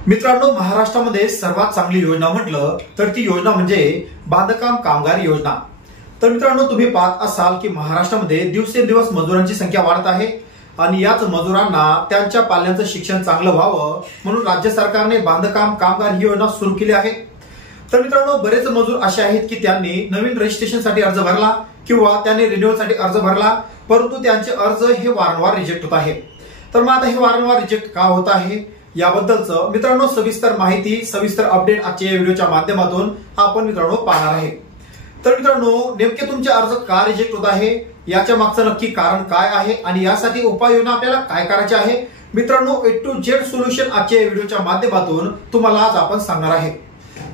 मित्रांनो, महाराष्ट्रामध्ये सर्वात चांगली योजना म्हटलं तर ती योजना म्हणजे बांधकाम कामगार योजना। तर मित्रांनो, तुम्ही पाहत असाल की महाराष्ट्रामध्ये दिवसेंदिवस मजुरांची संख्या वाढत आहे आणि याच मजुरांना त्यांच्या पाल्यांचं शिक्षण चांगलं व्हावं म्हणून राज्य सरकारने बांधकाम कामगार ही योजना सुरू केली आहे। तर मित्रांनो, बरेच मजूर असे आहेत की त्यांनी नवीन रजिस्ट्रेशनसाठी अर्ज भरला किंवा त्यांनी रिन्युअलसाठी अर्ज भरला, परंतु त्यांचे अर्ज हे वारंवार रिजेक्ट होत आहे। तर मग आता हे वारंवार रिजेक्ट का होत आहे याबद्दलचं मित्रांनो सविस्तर माहिती, सविस्तर अपडेट आजच्या व्हिडिओच्या माध्यमातून आपण मित्रांनो पाहणार आहे। तर मित्रांनो, नेमके तुमचे अर्ज का रिजेक्ट होत आहे, याच्या मागचं नक्की कारण काय आहे आणि यासाठी उपाययोजना आपल्याला काय करायची आहे, मित्रांनो A to Z सोल्युशन आजच्या व्हिडिओच्या माध्यमातून तुम्हाला आज आपण सांगणार आहे।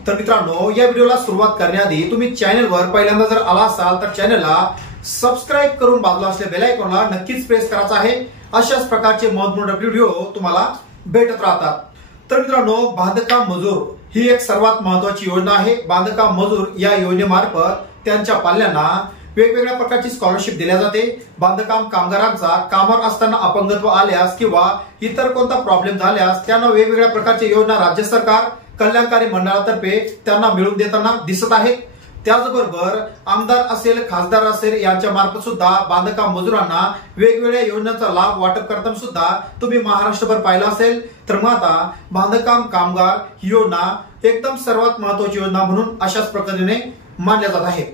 तर मित्रांनो, या व्हिडिओला सुरुवात करण्याआधी तुम्ही चॅनलवर पहिल्यांदा जर आला असाल तर चॅनलला सबस्क्राइब करून बाजूला असलेल्या बेल आयकॉनला नक्कीच प्रेस करायचा आहे। अशाच प्रकारचे महत्त्वपूर्ण व्हिडिओ तुम्हाला भेटत राहतात। तर मित्रांनो, बांधकाम मजूर ही एक सर्वात महत्त्वाची योजना आहे। बांधकाम मजूर या योजनेमार्फत त्यांच्या पाल्यांना वेगवेगळ्या प्रकारची स्कॉलरशिप दिल्या जाते। बांधकाम कामगारांचा कामावर असताना अपंगत्व आल्यास किंवा इतर कोणता प्रॉब्लेम झाल्यास त्यांना वेगवेगळ्या प्रकारच्या योजना राज्य सरकार कल्याणकारी मंडळातर्फे त्यांना मिळवून देताना दिसत आहे। त्याचबरोबर आमदार असेल, खासदार असेल यांच्या मार्फत सुद्धा बांधकाम मजुरांना वेगवेगळ्या योजनांचा लाभ वाटप करताना सुद्धा तुम्ही महाराष्ट्रभर पाहिला असेल। तर मग आता बांधकाम कामगार ही योजना एकदम सर्वात महत्त्वाची योजना म्हणून अशाच पद्धतीने मानल्या जात आहे।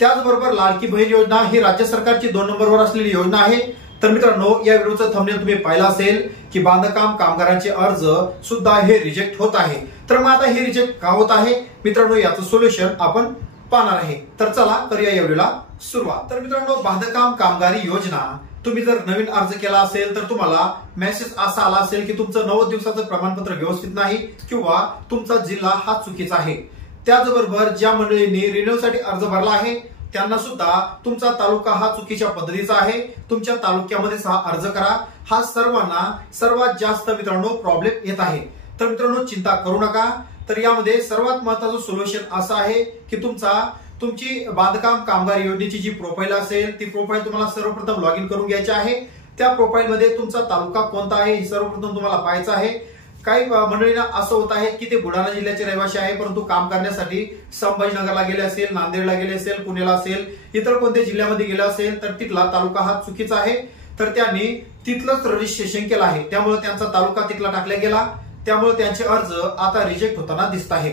त्याचबरोबर लाडकी बहीण योजना ही राज्य सरकारची 2 नंबरवर असलेली योजना आहे। तर मित्रांनो, या व्हिडिओचं थंबनेल तुम्ही पाहिलं असेल की बांधकाम कामगारांचे अर्ज सुद्धा हे रिजेक्ट होत आहे। तर मग आता हे रिजेक्ट का होत आहे मित्रांनो, याचं सोल्युशन आपण पाहणार आहे। तर चला करूया या व्हिडिओला सुरुवात। तर मित्रांनो, बांधकाम कामगारी योजना तुम्ही जर नवीन अर्ज केला असेल तर तुम्हाला मेसेज असा आला असेल की तुमचं 90 दिवसाचं प्रमाणपत्र व्यवस्थित नाही किंवा तुमचा जिल्हा हा चुकीचा आहे। त्याचबरोबर ज्या मंडळींनी रिन्युअलसाठी अर्ज भरला आहे त्यांना सुद्धा तुमचा तालुका हा चुकीच्या पद्धतीचा आहे, तुमच्या तालुक्यामध्ये हा अर्ज करा। हा सर्वांना सर्वात जास्त मित्रांनो प्रॉब्लेम येत आहे। तर मित्रांनो, चिंता करू नका। तर यामध्ये सर्वात महत्त्वाचं सोल्युशन असं आहे की तुमची बांधकाम कामगार योजनेची जी प्रोफाईल असेल ती प्रोफाईल तुम्हाला सर्वप्रथम लॉग इन करून घ्यायची आहे। त्या प्रोफाईल मध्ये तुमचा तालुका कोणता आहे हे सर्वप्रथम तुम्हाला पाहायचं आहे। काही मंडळींना असं होत आहे की ते बुलढाणा जिल्ह्याचे रहिवासी आहे परंतु काम करण्यासाठी संभाजीनगरला गेले असेल, नांदेडला गेले असेल, पुण्याला असेल, इतर कोणत्या जिल्ह्यामध्ये गेले असेल तर तिथला तालुका हा चुकीचा आहे। तर त्यांनी तिथलंच रजिस्ट्रेशन केलं आहे, त्यामुळे त्यांचा तालुका तिथला टाकला गेला, त्यामुळे त्यांचे अर्ज आता रिजेक्ट होताना दिसत आहे।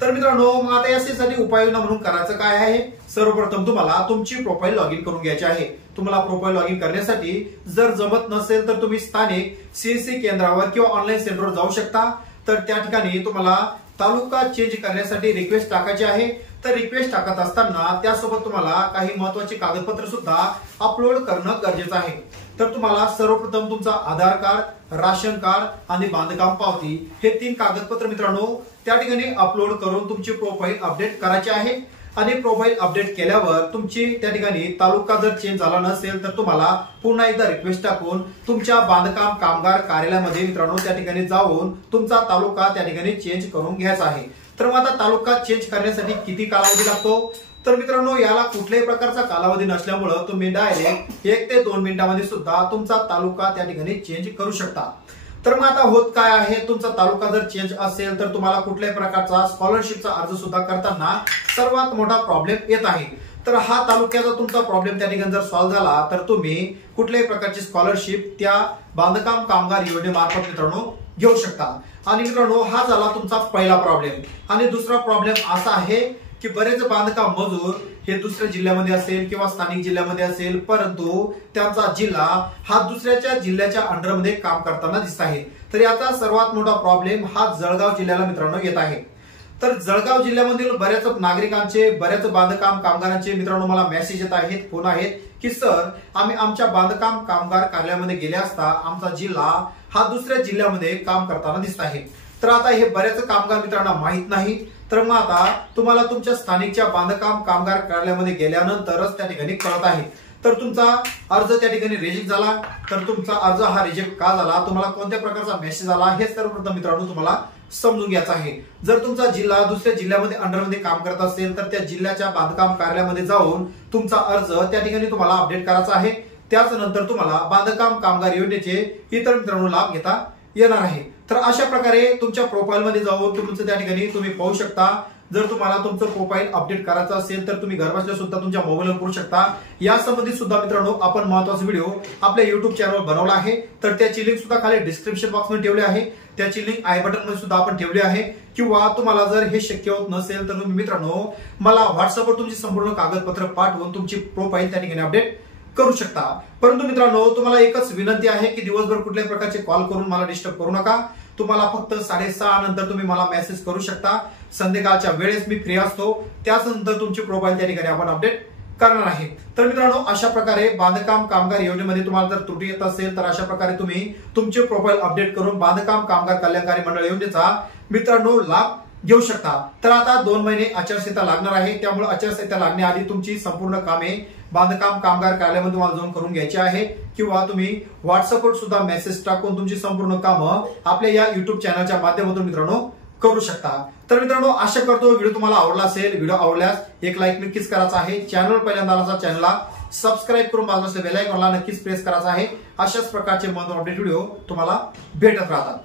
तर मित्रांनो, मग आता यासाठी उपाययोजना म्हणून करायचं काय आहे, सर्वप्रथम तुम्हाला तुमची प्रोफाईल लॉग इन करून घ्यायची आहे। तुम्हाला प्रोफाईल लॉग इन करण्यासाठी जर जमत नसेल तर तुम्ही स्थानिक सीएससी केंद्रावर किंवा ऑनलाईन सेंटरवर जाऊ शकता। तर त्या ठिकाणी तुम्हाला तालुका चेंज करण्यासाठी रिक्वेस्ट टाकायची आहे। तर रिक्वेस्ट टाकत असताना त्यासोबत तुम्हाला काही महत्त्वाचे कागदपत्र सुद्धा अपलोड करणं गरजेचं आहे। तर तुम्हाला सर्वप्रथम तुमचा आधार कार्ड, राशन कार्ड आणि बांधकाम पावती हे 3 कागदपत्र मित्रांनो त्या ठिकाणी अपलोड करून तुमची प्रोफाईल अपडेट करायची आहे। आणि प्रोफाईल अपडेट केल्यावर तुमची त्या ठिकाणी तालुका जर चेंज झाला नसेल तर तुम्हाला पुन्हा एकदा रिक्वेस्ट टाकून तुमच्या बांधकाम कामगार कार्यालयामध्ये मित्रांनो त्या ठिकाणी जाऊन तुमचा तालुका त्या ठिकाणी चेंज करून घ्यायचा आहे। तर मग आता तालुका चेंज करण्यासाठी किती कालावधी लागतो, तर मित्रांनो याला कुठल्याही प्रकारचा कालावधी नसल्यामुळे तुम्ही डायरेक्ट 1 ते 2 मिनिटांमध्ये सुद्धा तुमचा तालुका त्या ठिकाणी चेंज करू शकता। तर मग आता होत काय आहे, तुमचा तालुका जर चेंज असेल तर तुम्हाला कुठल्याही प्रकारचा स्कॉलरशिपचा अर्ज सुद्धा करताना सर्वात मोठा प्रॉब्लेम येत आहे। तर हा तालुक्याचा तुमचा प्रॉब्लेम त्या ठिकाणी जर सॉल्व्ह झाला तर तुम्ही कुठल्याही प्रकारची स्कॉलरशिप त्या बांधकाम कामगार योजनेमार्फत मित्रांनो घेऊ शकता। आणि मित्रांनो, हा झाला तुमचा पहिला प्रॉब्लेम। आणि दुसरा प्रॉब्लेम असा आहे की बरेच बांधकाम मजूर हे दुसऱ्या जिल्ह्यामध्ये असेल किंवा स्थानिक जिल्ह्यामध्ये असेल परंतु त्यांचा जिल्हा हा दुसऱ्याच्या जिल्ह्याच्या अंडरमध्ये काम करताना दिसत आहे। तर याचा सर्वात मोठा प्रॉब्लेम हा जळगाव जिल्ह्याला मित्रांनो येत आहे। तर जळगाव जिल्ह्यामधील बऱ्याच नागरिकांचे, बऱ्याच बांधकाम कामगारांचे मित्रांनो मला मेसेज येत आहेत, फोन आहेत की सर आम्ही आमच्या बांधकाम कामगार कार्यालयामध्ये गेले असता आमचा जिल्हा हा दुसऱ्या जिल्ह्यामध्ये काम करताना दिसत आहे। तर आता हे बऱ्याच कामगार मित्रांना माहित नाही। तर मग आता तुम्हाला तुमच्या स्थानिकच्या बांधकाम कामगार कार्यालयामध्ये गेल्यानंतरच त्या ठिकाणी कळत आहे। तर तुमचा अर्ज त्या ठिकाणी रिजेक्ट झाला, तर तुमचा अर्ज हा रिजेक्ट का झाला, तुम्हाला कोणत्या प्रकारचा मेसेज आला हे सर्वप्रथम मित्रांनो तुम्हाला समजून घ्यायचं आहे। जर तुमचा जिल्हा दुसऱ्या जिल्ह्यामध्ये अंडरमध्ये काम करत असेल तर त्या जिल्ह्याच्या बांधकाम कार्यालयामध्ये जाऊन तुमचा अर्ज त्या ठिकाणी तुम्हाला अपडेट करायचा आहे। त्याच नंतर तुम्हाला बांधकाम कामगार योजनेचे इतर मित्रांनो लाभ घेता येणार आहे। तर अशा प्रकारे तुमच्या प्रोफाईल मध्ये जाऊन तुमचं त्या ठिकाणी तुम्ही पाहू शकता। जर तुम्हाला तुमचं प्रोफाईल अपडेट करायचं असेल तर तुम्ही घरबसल्या सुद्धा तुमच्या मोबाईलवर करू शकता। या संबंधित सुद्धा मित्रांनो आपण महत्त्वाचा व्हिडिओ आपल्या YouTube चॅनलवर बनवला आहे, तर त्याची लिंक सुद्धा खाली डिस्क्रिप्शन बॉक्स मध्ये ठेवली आहे। त्याची लिंक आय बटन मध्ये सुद्धा आपण ठेवली आहे। किंवा तुम्हाला जर हे शक्य होत नसेल तर तुम्ही मित्रांनो मला व्हॉट्सअपवर तुमची संपूर्ण कागदपत्र पाठवून तुमची प्रोफाईल त्या ठिकाणी अपडेट करू शकता। परंतु मित्रांनो तुम्हाला एकच विनंती आहे की दिवसभर कुठल्याही प्रकारचे कॉल करून मला डिस्टर्ब करू नका। तुम्हाला फक्त 6:30 नंतर तुम्ही मला मेसेज करू शकता। संध्याकाळच्या वेळेस मी फ्री असतो, त्याच नंतर तुमची प्रोफाईल त्या ठिकाणी आपण अपडेट करणार आहे। तर मित्रांनो अशा प्रकारे बांधकाम कामगार योजनेमध्ये तुम्हाला जर त्रुटी येत असेल तर अशा प्रकारे तुम्ही तुमचे प्रोफाईल अपडेट करून बांधकाम कामगार कल्याणकारी मंडळ योजनेचा मित्रांनो लाभ घेऊ शकता। तर आता 2 महिने आचारसंहिता लागणार आहे, त्यामुळे आचारसंहिता लागण्याआधी तुमची संपूर्ण कामे बांधकाम कामगार कार्यालयामध्ये तुम्हाला जाऊन करून घ्यायची आहे। किंवा तुम्ही व्हॉट्सअपवर सुद्धा मेसेज टाकून तुमची संपूर्ण कामं आपल्या या YouTube चॅनलच्या माध्यमातून मित्रांनो करू शकता। तर मित्रांनो आशा करतो व्हिडिओ तुम्हाला आवडला असेल। व्हिडिओ आवडल्यास एक लाईक नक्कीच करायचा आहे। चॅनल पहिल्यांदा आला चॅनलला सबस्क्राईब करून बाजूला बेल आयकॉनला नक्कीच प्रेस करायचा आहे। अशाच प्रकारचे महत्त्वाचे अपडेट व्हिडिओ तुम्हाला भेटत राहतात।